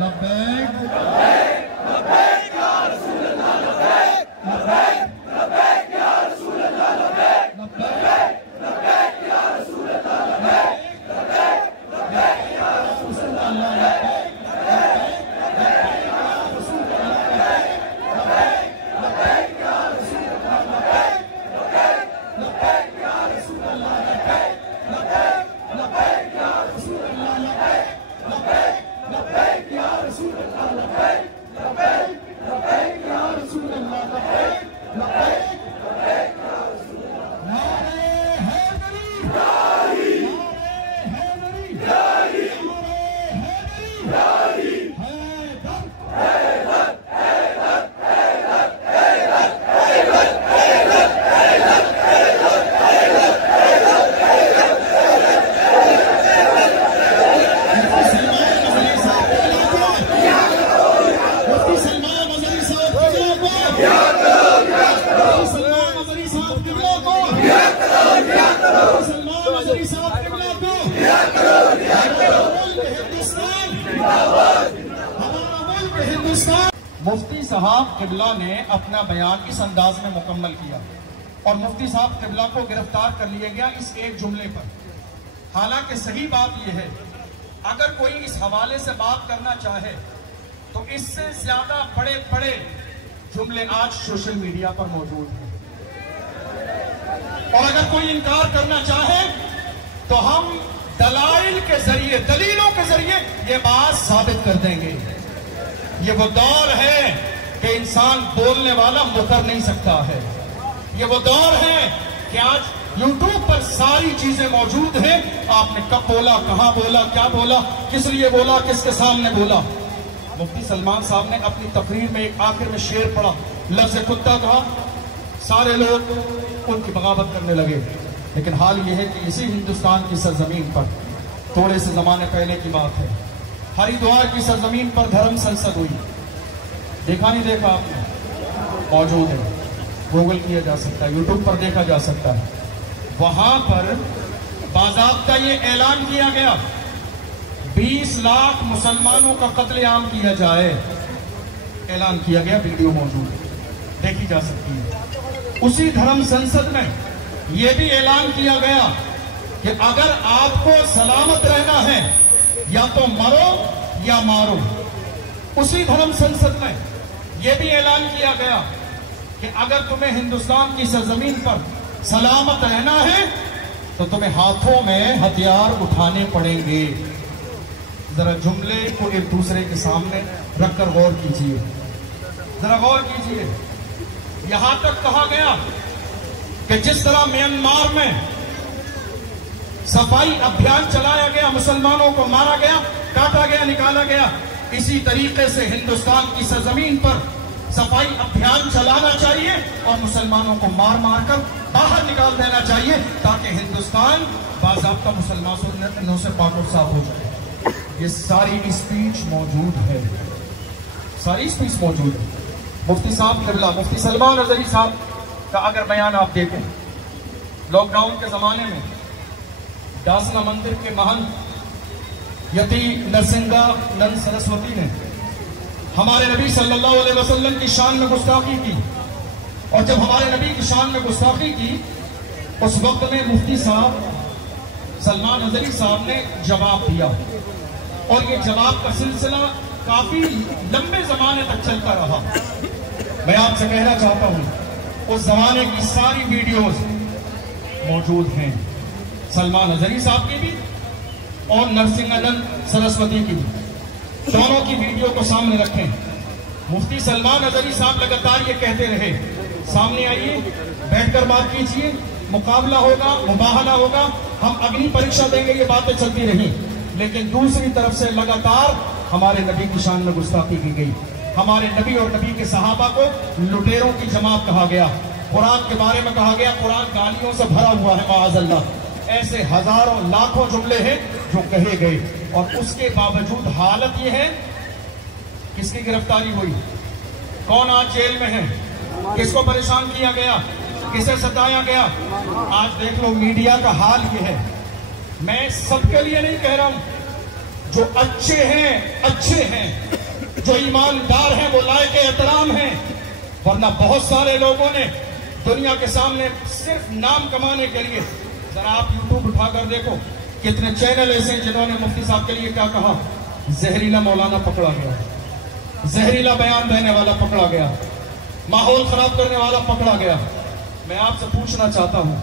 لبیک لبیک یا رسول اللہ لبیک لبیک لبیک یا رسول اللہ لبیک لبیک لبیک یا رسول اللہ لبیک لبیک لبیک یا رسول اللہ لبیک مفتی صاحب قبلہ نے اپنا بیان اس انداز میں مکمل کیا اور مفتی صاحب قبلہ کو گرفتار کر لیا گیا اس ایک جملے پر. حالانکہ صحیح بات یہ ہے اگر کوئی اس حوالے سے بات کرنا چاہے تو اس سے زیادہ بڑے بڑے جملے آج سوشل میڈیا پر موجود ہیں، اور اگر کوئی انکار کرنا چاہے تو ہم دلائل کے ذریعے دلیلوں کے ذریعے یہ بات ثابت کر دیں گے. یہ وہ دور ہے کہ انسان بولنے والا مکر نہیں سکتا ہے. یہ وہ دور ہے کہ آج یوٹیوب پر ساری چیزیں موجود ہیں. آپ نے کب بولا، کہاں بولا، کیا بولا، کس لیے بولا، کس کے سامنے بولا. مفتی سلمان صاحب نے اپنی تقریر میں ایک آخر میں شعر پڑھا، لفظ کتا کہا، سارے لوگ ان کی بغاوت کرنے لگے. لیکن حال یہ ہے کہ اسی ہندوستان کی سرزمین پر تھوڑے سے زمانے پہلے کی بات ہے، ہریدوار کی سرزمین پر دھرم سنسد ہوئی. دیکھا نہیں دیکھا آپ نے؟ موجود ہے، گوگل کیا جا سکتا ہے، یوٹیوب پر دیکھا جا سکتا ہے. وہاں پر باضابطہ یہ اعلان کیا گیا 20 لاکھ مسلمانوں کا قتل عام کیا جائے. اعلان کیا گیا، ویڈیو موجود ہے، دیکھی جا سکتی ہے. اسی دھرم سنسد میں یہ بھی اعلان کیا گیا کہ اگر آپ کو سلامت رہنا ہے یا تو مرو یا مارو. اسی دھرم سنسد میں یہ بھی اعلان کیا گیا کہ اگر تمہیں ہندوستان کی سرزمین پر سلامت رہنا ہے تو تمہیں ہاتھوں میں ہتھیار اٹھانے پڑیں گے. ذرا جملے کو ایک دوسرے کے سامنے رکھ کر غور کیجئے، ذرا غور کیجئے. یہاں تک کہا گیا کہ جس طرح میانمار میں صفائی ابھیان چلایا گیا، مسلمانوں کو مارا گیا، کاٹا گیا، نکالا گیا، اسی طریقے سے ہندوستان کی سرزمین پر صفائی ابھیان چلانا چاہیے اور مسلمانوں کو مار مار کر باہر نکال دینا چاہیے تاکہ ہندوستان باضابطہ مسلمانوں سے پاک و صاف ہو جائے. یہ ساری اسپیچ موجود ہے، ساری اسپیچ موجود ہے. مفتی صاحب قبلہ، مفتی سلمان نظری صاحب کا اگر بیان آپ دیکھیں، لاک ڈاؤن کے زمانے میں ڈاسنا مندر کے مہنت یتی نرسنگا نند سرسوتی نے ہمارے نبی صلی اللہ علیہ وسلم کی شان میں گستاخی کی، اور جب ہمارے نبی کی شان میں گستاخی کی اس وقت میں مفتی صاحب سلمان نظری صاحب نے جواب دیا، اور یہ جواب کا سلسلہ کافی لمبے زمانے تک چلتا رہا. میں آپ سے کہنا چاہتا ہوں اس زمانے کی ساری ویڈیوز موجود ہیں، سلمان نظری صاحب کی بھی اور نرسنگانند سرسوتی کی بھی. دونوں کی ویڈیو کو سامنے رکھیں. مفتی سلمان نظری صاحب لگاتار یہ کہتے رہے سامنے آئیے، بیٹھ کر بات کیجیے، مقابلہ ہوگا، مباہلہ ہوگا، ہم اگنی پریکشا دیں گے. یہ باتیں چلتی رہیں، لیکن دوسری طرف سے لگاتار ہمارے نبی کی شان میں گستاخی کی گئی. ہمارے نبی اور نبی کے صحابہ کو لٹیروں کی جماعت کہا گیا. قرآن کے بارے میں کہا گیا قرآن گالیوں سے بھرا ہوا ہے، معاذ اللہ. ایسے ہزاروں لاکھوں جملے ہیں جو کہے گئے، اور اس کے باوجود حالت یہ ہے. کس کی گرفتاری ہوئی؟ کون آج جیل میں ہے؟ کس کو پریشان کیا گیا؟ کسے ستایا گیا؟ آج دیکھ لو میڈیا کا حال یہ ہے. میں سب کے لیے نہیں کہہ رہا ہوں، جو اچھے ہیں جو ایماندار ہیں وہ لائق احترام ہیں، ورنہ بہت سارے لوگوں نے دنیا کے سامنے صرف نام کمانے کے لیے، ذرا آپ یوٹیوب اٹھا کر دیکھو کتنے چینل ایسے ہیں جنہوں نے مفتی صاحب کے لیے کیا کہا، زہریلا مولانا پکڑا گیا، زہریلا بیان دینے والا پکڑا گیا، ماحول خراب کرنے والا پکڑا گیا۔ میں آپ سے پوچھنا چاہتا ہوں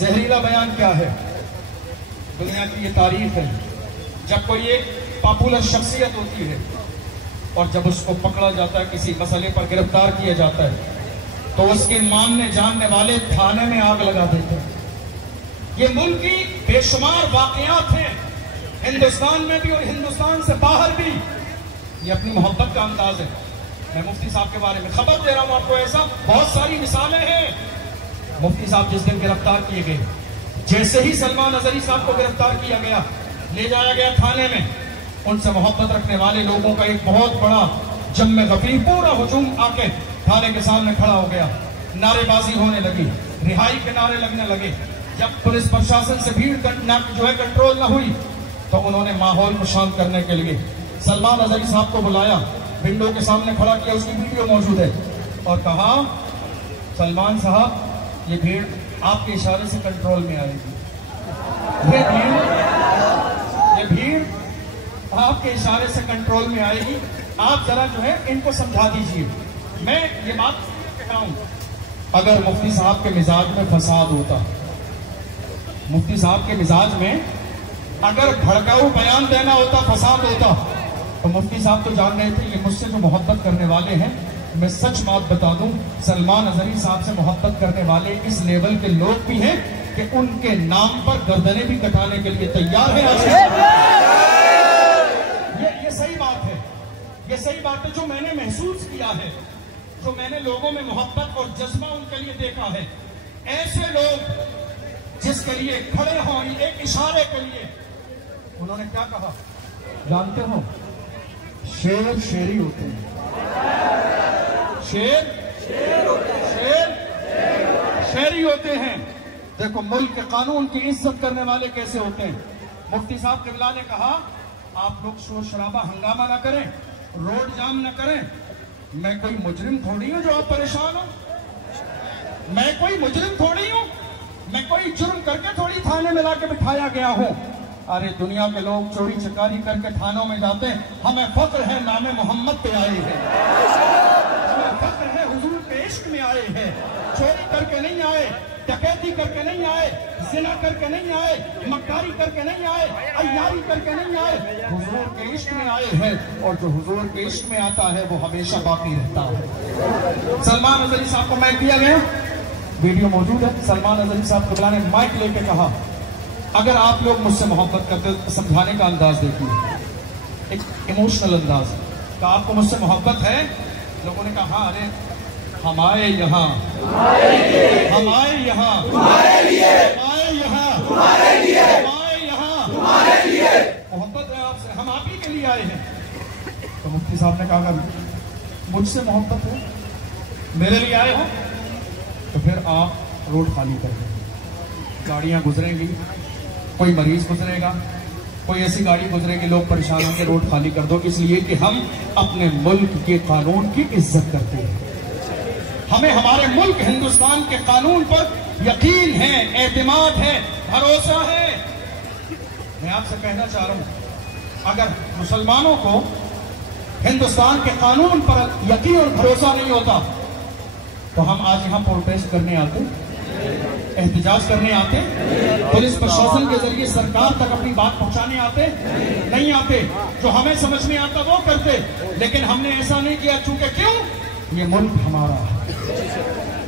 زہریلا بیان کیا ہے؟ دنیا کی یہ تاریخ ہے، جب کوئی ایک پاپولر شخصیت ہوتی ہے اور جب اس کو پکڑا جاتا ہے، کسی مسئلے پر گرفتار کیا جاتا ہے، تو اس کے ماننے جاننے والے تھانے میں آگ لگا دیتے ہیں۔ یہ ملک کی بے شمار واقعات ہیں، ہندوستان میں بھی اور ہندوستان سے باہر بھی۔ یہ اپنی محبت کا انداز ہے۔ میں مفتی صاحب کے بارے میں خبر دے رہا ہوں آپ کو، ایسا بہت ساری مثالیں ہیں۔ مفتی صاحب جس دن گرفتار کیے گئے، جیسے ہی سلمان اظہری صاحب کو گرفتار کیا گیا، لے جایا گیا تھانے میں، ان سے محبت رکھنے والے لوگوں کا ایک بہت بڑا جم غفیر پورا ہجوم آ کے تھانے کے سامنے کھڑا ہو گیا، نعرے بازی ہونے لگی، رہائی کے نعرے لگنے لگے۔ جب پولیس پرشاسن سے بھیڑ جو ہے کنٹرول نہ ہوئی تو انہوں نے ماحول کو شانت کرنے کے لیے سلمان اظہری صاحب کو بلایا، ونڈو کے سامنے کھڑا کیا، اس کی ویڈیو موجود ہے، اور کہا سلمان صاحب یہ بھیڑ آپ کے اشارے سے کنٹرول میں آئے گی، یہ بھیڑ آپ کے اشارے سے کنٹرول میں آئے گی، آپ ذرا جو ہے ان کو سمجھا دیجئے۔ میں یہ بات کہتا ہوں، اگر مفتی صاحب کے مزاج میں فساد ہوتا، مفتی صاحب کے مزاج میں اگر بھڑکاؤ بیان دینا ہوتا، فساد ہوتا، تو مفتی صاحب تو جان رہے تھے یہ مجھ سے جو محبت کرنے والے ہیں، میں سچ بات بتا دوں سلمان اظہری صاحب سے محبت کرنے والے اس لیول کے لوگ بھی ہیں کہ ان کے نام پر گردنیں بھی کٹانے کے لیے تیار ہیں۔ یہ صحیح بات ہے، یہ صحیح بات ہے جو میں نے محسوس کیا ہے، جو میں نے لوگوں میں محبت اور جذبہ ان کے لیے دیکھا ہے۔ ایسے لوگ جس کے لیے کھڑے ہوں ایک اشارے کے لیے، انہوں نے کیا کہا جانتے ہو؟ شیر شیری ہوتے ہیں، شیر شیری ہوتے ہیں۔ دیکھو ملک کے قانون کی عزت کرنے والے کیسے ہوتے ہیں۔ مفتی صاحب قبلہ نے کہا آپ لوگ شور شرابہ ہنگامہ نہ کریں، روڈ جام نہ کریں، میں کوئی مجرم تھوڑی ہوں جو آپ پریشان ہوں، میں کوئی مجرم تھوڑی ہوں، میں کوئی جرم کر کے تھوڑی تھانے میں لا کے بٹھایا گیا ہوں۔ ارے دنیا کے لوگ چوری چکاری کر کے تھانوں میں جاتے ہیں، ہمیں فخر ہے نام محمد پہ آئے ہیں، ہمیں فخر ہے حضور کے عشق میں آئے ہیں، چوری کر کے نہیں آئے، ڈکیتی کر کے نہیں آئے، زنا کر کے نہیں آئے، مکاری کر کے نہیں آئے، عیاری کر کے نہیں آئے، حضور کے عشق میں آئے ہیں، اور جو حضور کے عشق میں آتا ہے وہ ہمیشہ باقی رہتا ہے۔ سلمان اظہری صاحب کو مائک دیا گیا، ویڈیو موجود ہے، سلمان اظہری صاحب قبلہ نے مائک لے کے کہا اگر آپ لوگ مجھ سے محبت کرتے تو سمجھانے کا انداز دیکھیے، ایک ایموشنل انداز کہ آپ کو مجھ سے محبت ہے۔ لوگوں نے کہا ہاں، ارے ہم آئے یہاں، ہم آئے یہاں، محبت ہے آپ سے، ہم آپ ہی کے لیے آئے ہیں۔ تو مفتی صاحب نے کہا مجھ سے محبت ہے، میرے لیے آئے ہو تو پھر آپ روڈ خالی کر دیں، گاڑیاں گزریں گی، کوئی مریض گزرے گا، کوئی ایسی گاڑی گزرے گی، لوگ پریشان ہوں گے، روڈ خالی کر دو، اس لیے کہ ہم اپنے ملک کے قانون کی عزت کرتے ہیں، ہمیں ہمارے ملک ہندوستان کے قانون پر یقین ہے، اعتماد ہے، بھروسہ ہے۔ میں آپ سے کہنا چاہ رہا ہوں اگر مسلمانوں کو ہندوستان کے قانون پر یقین اور بھروسہ نہیں ہوتا تو ہم آج یہاں پروٹیسٹ کرنے آتے، احتجاج کرنے آتے، پولیس پرشاسن کے ذریعے سرکار تک اپنی بات پہنچانے آتے نہیں آتے، جو ہمیں سمجھ میں آتا وہ کرتے، لیکن ہم نے ایسا نہیں کیا، چونکہ کیوں؟ یہ ملک ہمارا ہے،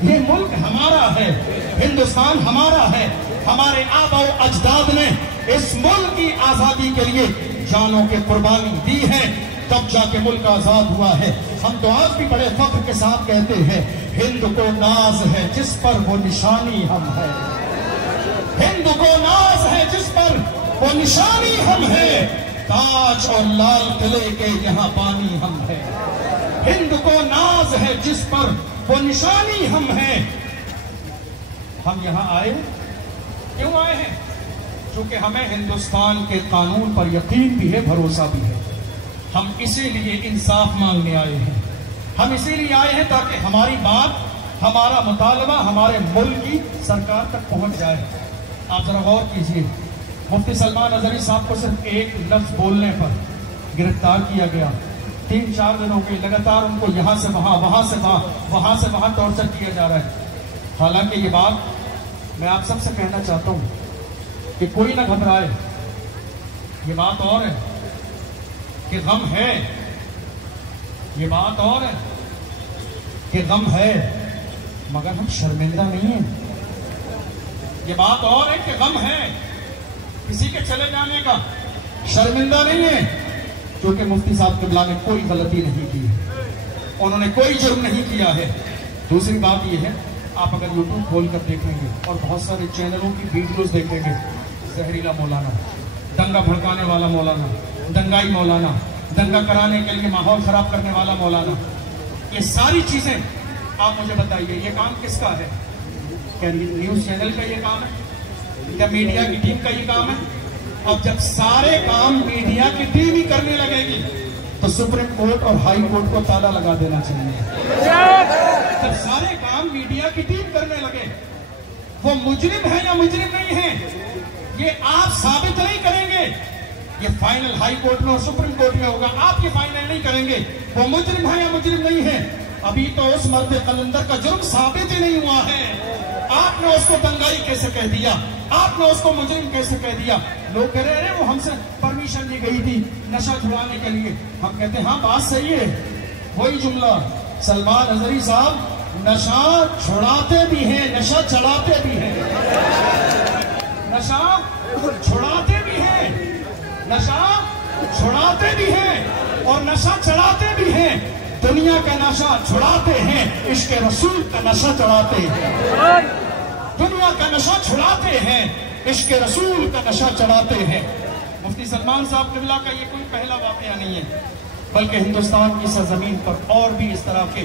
یہ ملک ہمارا ہے، ہندوستان ہمارا ہے، ہمارے آباء و اجداد نے اس ملک کی آزادی کے لیے جانوں کی قربانی دی ہے، تب جا کے ملک آزاد ہوا ہے۔ ہم تو آج بھی بڑے فخر کے ساتھ کہتے ہیں ہند کو ناز ہے جس پر وہ نشانی ہم ہے، ہند کو ناز ہے جس پر وہ نشانی ہم ہے، تاج اور لال قلعے کے یہاں بانی ہم ہے، ہند کو ناز ہے جس پر وہ نشانی ہم ہے۔ ہم یہاں آئے کیوں آئے ہیں؟ چونکہ ہمیں ہندوستان کے قانون پر یقین بھی ہے، بھروسہ بھی ہے، ہم اسی لیے انصاف مانگنے آئے ہیں. ہم اسی لیے آئے ہیں تاکہ ہماری بات، ہمارا مطالبہ ہمارے ملک کی سرکار تک پہنچ جائے. آپ ذرا غور کیجئے، مفتی سلمان اظہری صاحب کو صرف ایک لفظ بولنے پر گرفتار کیا گیا. 3-4 دنوں کے لگاتار ان کو یہاں سے وہاں، وہاں سے وہاں، وہاں سے وہاں ٹارچر کیا جا رہا ہے. حالانکہ یہ بات میں آپ سب سے کہنا چاہتا ہوں کہ کوئی نہ گھبرائے. یہ بات اور ہے کہ غم ہے، یہ بات اور ہے کہ غم ہے، مگر ہم شرمندہ نہیں ہیں. یہ بات اور ہے کہ غم ہے، کسی کے چلے جانے کا شرمندہ نہیں ہے، کیونکہ مفتی صاحب قبلہ نے کوئی غلطی نہیں کی، انہوں نے کوئی جرم نہیں کیا ہے. دوسری بات یہ ہے، آپ اگر یوٹیوب کھول کر دیکھیں گے اور بہت سارے چینلوں کی ویڈیوز دیکھیں گے، زہریلا مولانا، دنگا بھڑکانے والا مولانا، دنگائی مولانا، دنگا کرانے کے لیے ماحول خراب کرنے والا مولانا، یہ ساری چیزیں آپ مجھے بتائیے یہ کام کس کا ہے؟ کیا نیوز چینل کا یہ کام ہے؟ کیا میڈیا کی ٹیم کا یہ کام ہے؟ اب جب سارے کام میڈیا کی ٹیم ہی کرنے لگے گی تو سپریم کورٹ اور ہائی کورٹ کو تالا لگا دینا چاہیے. جب سارے کام میڈیا کی ٹیم کرنے لگے، وہ مجرم ہے یا مجرم نہیں ہے یہ آپ ثابت نہیں کریں گے. یہ فائنل ہائی کورٹ میں اور سپریم کورٹ میں ہوگا، آپ یہ فائنل نہیں کریں گے وہ مجرم ہے یا مجرم نہیں ہے. ابھی تو اس مرد قلندر کا جرم ثابت ہی نہیں ہوا ہے. آپ نے اس کو دنگائی کیسے کہہ دیا؟ آپ نے اس کو مجرم کیسے کہہ دیا؟ لوگ کہہ رہے ہیں وہ ہم سے پرمیشن لی گئی تھی نشہ چھڑانے کے لیے. ہم کہتے ہیں ہاں بات صحیح ہے. وہی جملہ سلمان اظہری صاحب نشہ چھڑاتے بھی ہیں، نشہ چڑھاتے بھی ہیں، نشہ چھڑاتے بھی ہیں، نشہ چھڑاتے بھی ہیں اور نشہ چڑھاتے بھی ہیں. دنیا کا نشہ چھڑاتے ہیں، عشق رسول کا نشہ چڑھاتے ہیں. دنیا کا نشہ چھڑاتے ہیں، عشق رسول کا نشہ چڑھاتے ہیں. مفتی سلمان صاحب قبلہ کا یہ کوئی پہلا واقعہ نہیں ہے، بلکہ ہندوستان کی سرزمین پر اور بھی اس طرح کے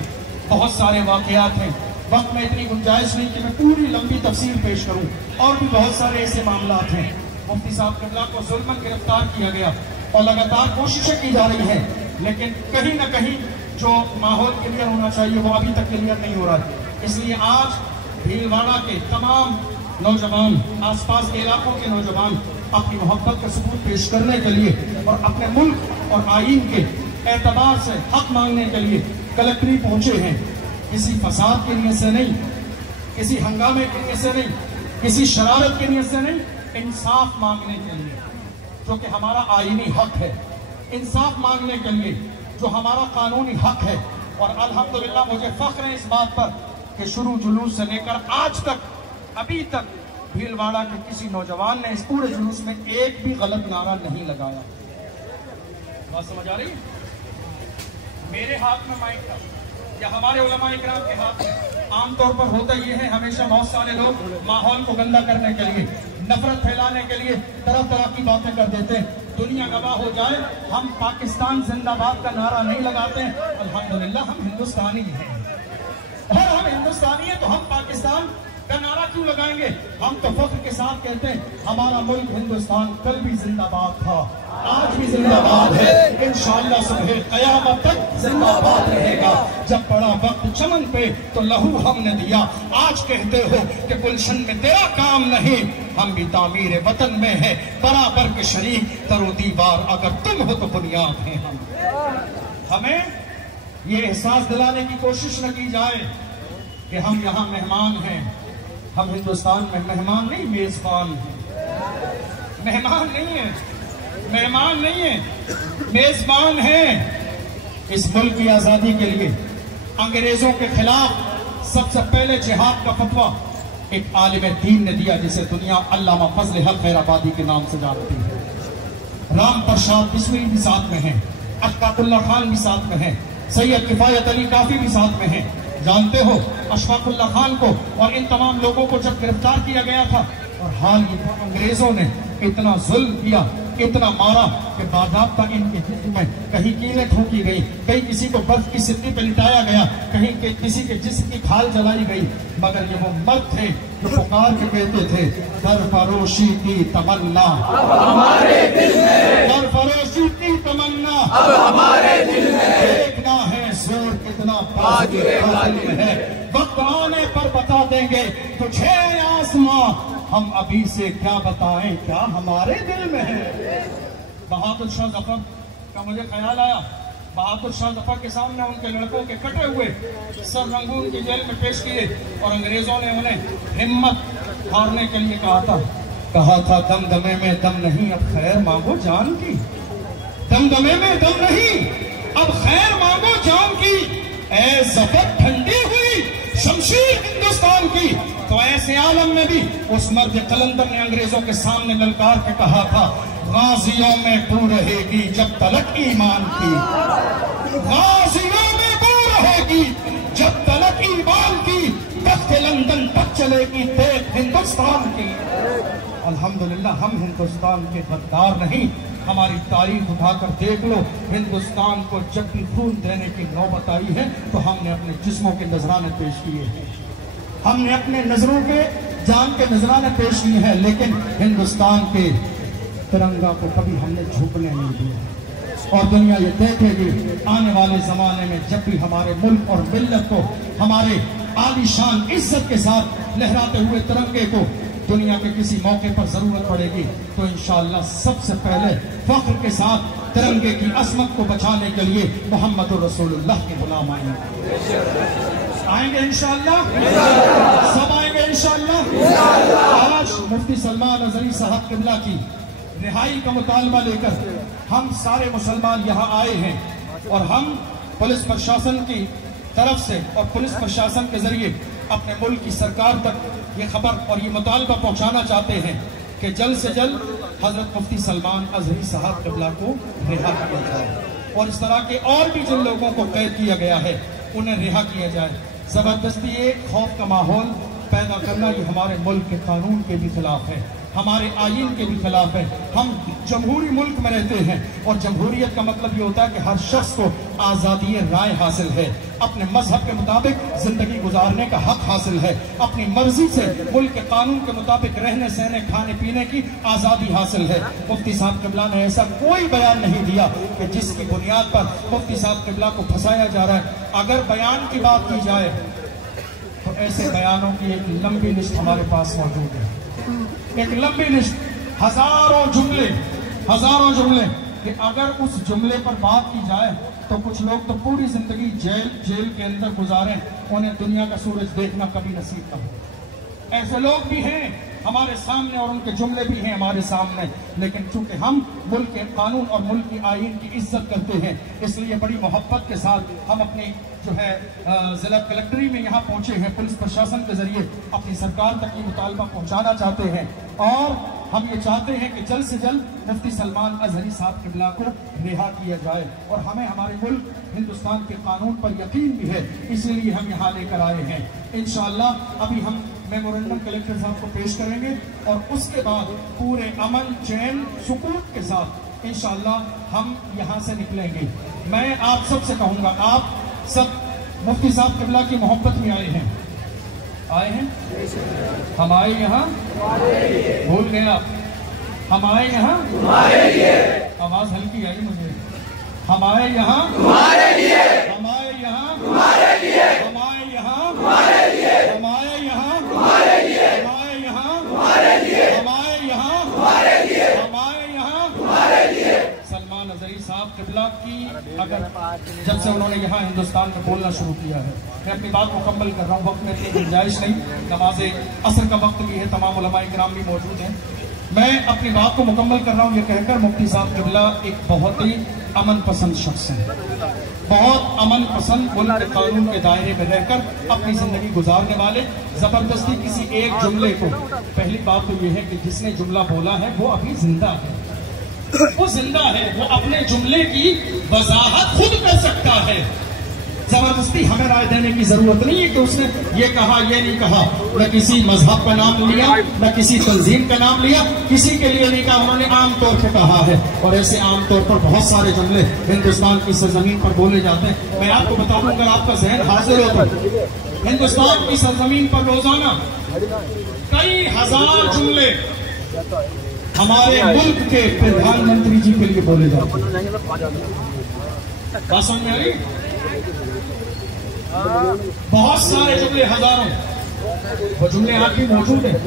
بہت سارے واقعات ہیں. وقت میں اتنی گنجائش نہیں کہ میں پوری لمبی تفصیل پیش کروں، اور بھی بہت سارے ایسے معاملات ہیں. مفتی صاحب قبلہ کو ظلماً گرفتار کیا گیا اور لگاتار کوششیں کی جا رہی ہیں، لیکن کہیں نہ کہیں جو ماحول کلیئر ہونا چاہیے وہ ابھی تک کلیئر نہیں ہو رہا ہے. اس لیے آج بھیلواڑہ کے تمام نوجوان، آس پاس کے علاقوں کے نوجوان اپنی محبت کا ثبوت پیش کرنے کے لیے اور اپنے ملک اور آئین کے اعتبار سے حق مانگنے کے لیے کلکٹریٹ پہنچے ہیں. کسی فساد کی نیت سے نہیں، کسی ہنگامے کی نیت سے نہیں، کسی شرارت کی نیت سے نہیں، انصاف مانگنے کے لیے جو کہ ہمارا آئینی حق ہے، انصاف مانگنے کے لیے جو ہمارا قانونی حق ہے. اور الحمدللہ مجھے فخر ہے اس بات پر کہ شروع جلوس سے لے کر آج تک ابھی تک بھیلواڑہ کے کسی نوجوان نے اس پورے جلوس میں ایک بھی غلط نعرہ نہیں لگایا. بات سمجھ آ رہی ہے؟ میرے ہاتھ میں مائک تھا یا ہمارے علماء اکرام کے ہاتھ میں عام طور پر ہوتا یہ ہے، ہمیشہ بہت سارے لوگ ماحول کو گندا کرنے کے لیے، نفرت پھیلانے کے لیے طرح طرح کی باتیں کر دیتے ہیں. دنیا گواہ ہو جائے ہم پاکستان زندہ باد کا نعرہ نہیں لگاتے ہیں. الحمدللہ ہم ہندوستانی ہیں، اور ہم ہندوستانی ہیں تو ہم پاکستان کا نعرہ کیوں لگائیں گے؟ ہم تو فخر کے ساتھ کہتے ہیں ہمارا ملک ہندوستان کل بھی زندہ باد تھا، آج بھی زندہ باد ہے، انشاءاللہ صبح قیامت تک زندہ باد رہے گا. جب پڑا وقت چمن پہ تو لہو ہم نے دیا. آج کہتے ہو کہ گلشن میں تیرا کام نہیں، ہم بھی تعمیر وطن میں ہیں برابر کے شریک. ترو دیوار اگر تم ہو تو بنیاد ہیں ہم. ہمیں یہ احساس دلانے کی کوشش نہ کی جائے کہ ہم یہاں مہمان ہیں. ہم ہندوستان میں مہمان نہیں، میزبان ہیں. مہمان نہیں ہیں، مہمان نہیں ہیں، میزبان ہیں. اس ملک کی آزادی کے لیے انگریزوں کے خلاف سب سے پہلے جہاد کا فتویٰ ایک عالم دین نے دیا جسے دنیا علامہ فضل حق خیر آبادی کے نام سے جانتی ہے. رام پرشاد بسمل بھی ساتھ میں ہیں، اشفاق اللہ خان بھی ساتھ میں ہیں، سید کفایت علی کافی بھی ساتھ میں ہیں. جانتے ہو اشفاق اللہ خان کو اور ان تمام لوگوں کو جب گرفتار کیا گیا تھا اور حال یہ انگریزوں نے اتنا ظلم کیا اتنا مارا کہ باضابطہ ان کے جسم میں کہیں کیلیں ٹھوکی گئی، کہیں کسی کو برف کی سدی پہ لٹایا گیا، کہیں کسی کے جسم کی کھال جلائی گئی، مگر یہ وہ مرد تھے جو پکار کے کہتے تھے سرفروشی کی تمنا اب ہمارے دل میں، سرفروشی کی تمنا اب ہمارے دل میں، دیکھنا ہے زور کتنا قاتل ہے، وقت آنے پر بتا دیں گے تجھے آسماں، ہم ابھی سے کیا بتائیں کیا ہمارے دل میں ہے۔ بہادر شاہ ظفر کا مجھے خیال آیا، بہادر شاہ ظفر کے سامنے ان کے لڑکوں کے کٹے ہوئے سر رنگون کی جیل میں پیش کیے اور انگریزوں نے انہیں ہمت ہارنے کے لیے کہا تھا دمدمے میں دم نہیں اب خیر مانگو جان کی، دمدمے میں دم نہیں اب خیر مانگو جان کی، اے ظفر ٹھنڈی ہوئی شمشیر ہندوستان کی، تو ایسے عالم میں بھی اس مرد قلندر نے انگریزوں کے سامنے للکار کے کہا تھا غازیوں میں بو رہے گی جب تلک ایمان کی، غازیوں میں بو رہے گی جب تلک ایمان کی، تخت لندن تک چلے گی دیکھ ہندوستان کی۔ الحمدللہ ہم ہندوستان کے غدار نہیں، ہماری تاریخ اٹھا کر دیکھ لو، ہندوستان کو جب بھی خون دینے کی نوبت آئی ہے تو ہم نے اپنے جسموں کے نذرانے پیش کیے ہیں، ہم نے اپنے نظروں کے جان کے نذرانے پیش کیے ہیں، لیکن ہندوستان کے ترنگا کو کبھی ہم نے جھکنے نہیں دیا، اور دنیا یہ دیکھے گی آنے والے زمانے میں جب بھی ہمارے ملک اور ملت کو ہمارے عالی شان عزت کے ساتھ لہراتے ہوئے ترنگے کو دنیا کے کسی موقع پر ضرورت پڑے گی تو انشاءاللہ سب سے پہلے فخر کے ساتھ ترنگے کی عظمت کو بچانے کے لیے محمد رسول اللہ کے غلام آئیں گے انشاءاللہ، سب آئیں گے انشاءاللہ۔ آج مفتی سلمان اظہری صاحب قبلہ کی رہائی کا مطالبہ لے کر ہم سارے مسلمان یہاں آئے ہیں، اور ہم پولیس پرشاسن کی طرف سے اور پولیس پرشاسن کے ذریعے اپنے ملک کی سرکار تک یہ خبر اور یہ مطالبہ پہنچانا چاہتے ہیں کہ جلد سے جلد حضرت مفتی سلمان اظہری صاحب قبلہ کو رہا کیا جائے، اور اس طرح کے اور بھی جن لوگوں کو قید کیا گیا ہے انہیں رہا کیا جائے۔ زبردستی ایک خوف کا ماحول پیدا کرنا یہ ہمارے ملک کے قانون کے بھی خلاف ہے، ہمارے آئین کے بھی خلاف ہے۔ ہم جمہوری ملک میں رہتے ہیں، اور جمہوریت کا مطلب یہ ہوتا ہے کہ ہر شخص کو آزادی رائے حاصل ہے، اپنے مذہب کے مطابق زندگی گزارنے کا حق حاصل ہے، اپنی مرضی سے ملک کے قانون کے مطابق رہنے سہنے کھانے پینے کی آزادی حاصل ہے۔ مفتی صاحب قبلہ نے ایسا کوئی بیان نہیں دیا کہ جس کی بنیاد پر مفتی صاحب قبلہ کو پھنسایا جا رہا ہے۔ اگر بیان کی بات کی جائے تو ایسے بیانوں کی ایک لمبی لسٹ ہمارے پاس موجود ہے، ایک لمبی لسٹ، ہزاروں جملے کہ اگر اس جملے پر بات کی جائے تو کچھ لوگ تو پوری زندگی جیل کے اندر گزاریں، انہیں دنیا کا سورج دیکھنا کبھی نصیب نہ ہو۔ ایسے لوگ بھی ہیں ہمارے سامنے اور ان کے جملے بھی ہیں ہمارے سامنے، لیکن چونکہ ہم ملک کے قانون اور ملک کی آئین کی عزت کرتے ہیں اس لیے بڑی محبت کے ساتھ ہم اپنی جو ہے ضلع کلکٹری میں یہاں پہنچے ہیں، پولیس پرشاسن کے ذریعے اپنی سرکار تک یہ مطالبہ پہنچانا چاہتے ہیں، اور ہم یہ چاہتے ہیں کہ جلد سے جلد مفتی سلمان اظہری صاحب قبلہ کو رہا کیا جائے، اور ہمیں ہمارے ملک ہندوستان کے قانون پر یقین بھی ہے، اسی لیے ہم یہاں لے کر آئے ہیں۔ انشاءاللہ ابھی ہم میمورنڈم کلیکٹر صاحب کو پیش کریں گے، اور اس کے بعد پورے امن چین سکون کے ساتھ انشاءاللہ ہم یہاں سے نکلیں گے۔ میں آپ سب سے کہوں گا، آپ سب مفتی صاحب قبلہ کی محبت میں آئے ہیں ہم آئے یہاں، بھول گئے آپ، ہم آئے یہاں، آواز ہلکی آئی مجھے، ہم آئے یہاں، ہم آئے یہاں، ہم آئے یہاں، ہم آئے یہاں، ہم آئے یہاں، ہم آئے یہاں۔ سلمان اظہری صاحب قبلہ کی اگر جب سے انہوں نے یہاں ہندوستان میں بولنا شروع کیا ہے، میں اپنی بات مکمل کر رہا ہوں، وقت میں اتنی گنجائش نہیں، نماز عصر کا وقت بھی ہے، تمام علماء کرام بھی موجود ہیں، میں اپنی بات کو مکمل کر رہا ہوں یہ کہہ کر مفتی صاحب قبلہ ایک بہت ہی امن پسند شخص ہیں، بہت امن پسند، ملک کے قانون کے دائرے میں رہ کر اپنی زندگی گزارنے والے، زبردستی کسی ایک جملے کو، پہلی بات تو یہ ہے کہ جس نے جملہ بولا ہے وہ ابھی زندہ ہے، وہ زندہ ہے، وہ اپنے جملے کی وضاحت خود کر سکتا ہے، زبردستی ہمیں رائے دینے کی ضرورت نہیں ہے کہ اس نے یہ کہا یہ نہیں کہا. نہ کسی مذہب کا نام لیا، نہ کسی تنظیم کا نام لیا، کسی کے لیے نہیں کہا. انہوں نے عام طور پہ کہا ہے، اور ایسے عام طور پر بہت سارے جملے ہندوستان کی سرزمین پر بولے جاتے ہیں. میں آپ کو بتاؤں، اگر آپ کا ذہن حاضر ہو تو ہندوستان کی سرزمین پر روزانہ کئی ہزار جملے ہمارے ملک کے پردھان منتری جی کے لیے بولے جاتے ہیں. بات سمجھ میں آ رہی؟ بہت سارے جملے، ہزاروں وہ جملے آپ کی موجود ہیں.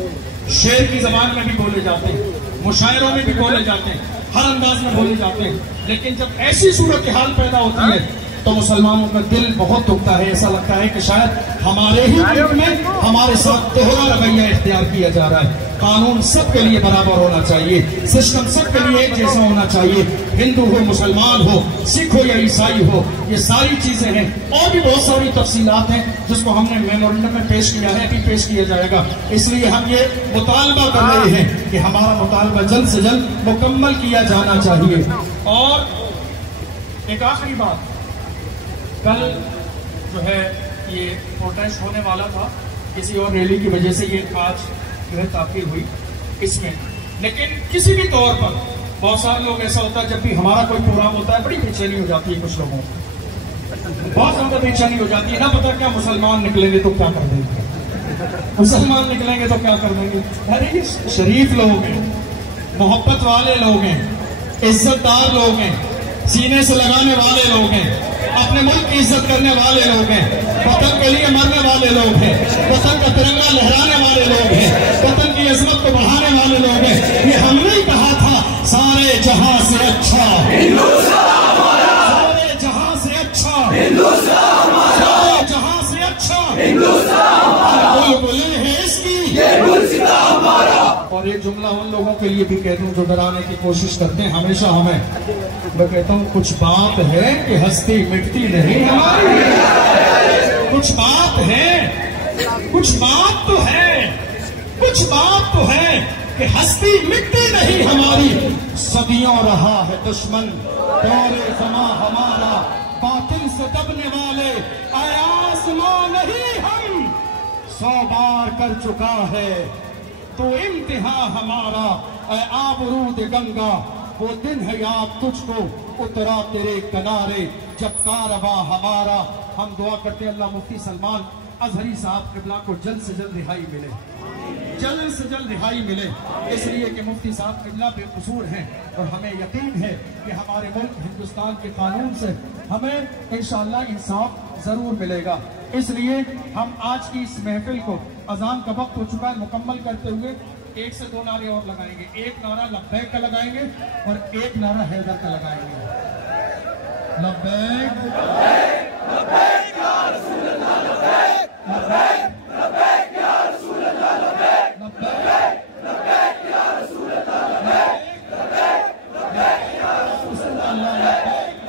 شعر کی زبان میں بھی بولے جاتے ہیں، مشاعروں میں بھی بولے جاتے ہیں، ہر انداز میں بولے جاتے ہیں. لیکن جب ایسی صورتحال پیدا ہوتی ہے تو مسلمانوں کا دل بہت دکھتا ہے. ایسا لگتا ہے کہ شاید ہمارے ہی ملک میں ہمارے ساتھ دوہرا رویہ اختیار کیا جا رہا ہے. قانون سب کے لیے برابر ہونا چاہیے، سسٹم سب کے لیے ایک جیسا ہونا چاہیے. ہندو ہو، مسلمان ہو، سکھ ہو یا عیسائی ہو، یہ ساری چیزیں ہیں. اور بھی بہت ساری تفصیلات ہیں جس کو ہم نے میمورنڈم میں پیش کیا ہے، ابھی پیش کیا جائے گا. اس لیے ہم یہ مطالبہ کر رہے ہیں کہ ہمارا مطالبہ جلد سے جلد مکمل کیا جانا چاہیے. اور ایک آخری بات، کل جو ہے یہ پروٹیسٹ ہونے والا تھا، کسی اور ریلی کی وجہ سے یہ آج جو ہے تاخیر ہوئی اس میں. لیکن کسی بھی طور پر بہت سارے لوگ ایسا ہوتا ہے، جب بھی ہمارا کوئی پروگرام ہوتا ہے بڑی بے چینی ہو جاتی ہے کچھ لوگوں کو، بہت زیادہ بے چینی ہو جاتی ہے. نہ پتا کیا مسلمان نکلیں گے تو کیا کر دیں گے، مسلمان نکلیں گے تو کیا کر دیں گے. ارے یہ شریف لوگ ہیں، محبت والے لوگ ہیں، عزت دار لوگ ہیں، سینے سے لگانے والے لوگ ہیں، اپنے ملک کی عزت کرنے والے لوگ ہیں، وطن کے لیے مرنے والے لوگ ہیں، وطن کا ترنگا لہرانے والے لوگ ہیں، وطن کی عظمت کو بڑھانے والے لوگ ہیں. یہ ہم نے کہا تھا سارے جہاں سے اچھا ہندوستان ہمارا، سارے جہاں سے اچھا ہندوستان ہمارا، سارے جہاں سے اچھا ہندوستان ہمارا، بلبلیں ہیں اس کی یہ گلستاں ہمارا. اور یہ جملہ ان لوگوں کے لیے بھی کہتا ہوں جو ڈرانے کی کوشش کرتے ہیں ہمیشہ ہمیں. میں کہتا ہوں کچھ بات ہے کہ ہستی مٹتی نہیں ہماری، کچھ بات ہے، کچھ بات تو ہے، کچھ بات تو ہے کہ ہستی مٹتی نہیں ہماری. صدیوں رہا ہے دشمن دور زماں ہمارا، باطل سے دبنے والے اے آسمان نہیں ہم. 100 بار کر چکا ہے تو انتہا ہمارا، اے آبرود گنگا وہ دن ہے یاد تجھ کو اترا تیرے کنارے جب کارواں ہمارا. ہم دعا کرتے ہیں اللہ مفتی سلمان اظہری صاحب قبلہ کو جلد سے جلد رہائی ملے، جلد سے جلد رہائی ملے. اس لیے کہ مفتی صاحب قبلہ بے قصور ہیں، اور ہمیں یقین ہے کہ ہمارے ملک ہندوستان کے قانون سے ہمیں انشاءاللہ انصاف ضرور ملے گا. اس لیے ہم آج کی اس محفل کو اذان کا وقت ہو چکا ہے مکمل کرتے ہوئے 1 سے 2 نعرے اور لگائیں گے. ایک نعرہ لبیک کا لگائیں گے اور ایک نعرہ حیدر کا لگائیں گے. لبیک لبیک یا رسول اللہ، لبیک لبیک لبیک یا رسول اللہ، لبیک لبیک لبیک یا رسول اللہ، لبیک لبیک لبیک یا رسول اللہ، لبیک